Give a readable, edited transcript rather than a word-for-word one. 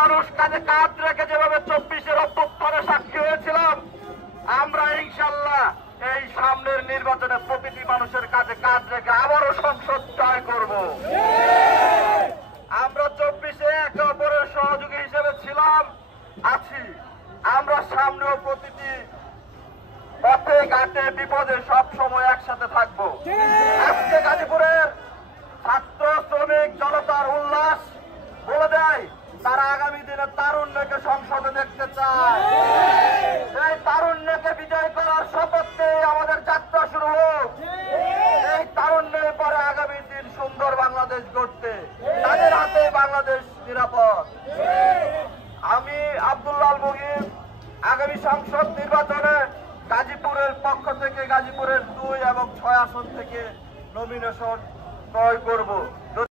মানুষ কাঁধে কাঁধ রেখে যেভাবে 24-এর অভ্যুত্থানে সাক্ষী হয়েছিলাম, আমরা ইনশাল্লাহ এই সামনের নির্বাচনে প্রতিটি মানুষের কাঁধে কাঁধ রেখে আবারও সংসদ জয় করব। আমরা 24-এ একে অপরের সহযোগী হিসেবে ছিলাম, আছি। আমরা সামনেও প্রতিটি পথে ঘাটে বিপদে সব সময় একসাথে থাকবো। আজকে গাজীপুরের ছাত্র শ্রমিক জনতার উল্লাস বলে দেয় তারা আগামী দিনে তারুণ্যকে সংসদে দেখতে চায়। এই তারুণ্যকে বিজয় করার শপথ নিয়ে আমাদের যাত্রা শুরু হোক। এই তারুণ্যের পরে আগামী দিন সুন্দর বাংলাদেশ গড়তে তাদের হাতে বাংলাদেশ নিরাপদ। আমি আব্দুল্লাহ মুগিব আগামী সংসদ নির্বাচনে গাজীপুরের পক্ষ থেকে গাজীপুরের 2 এবং 6 আসন থেকে নমিনেশন ক্রয় করব।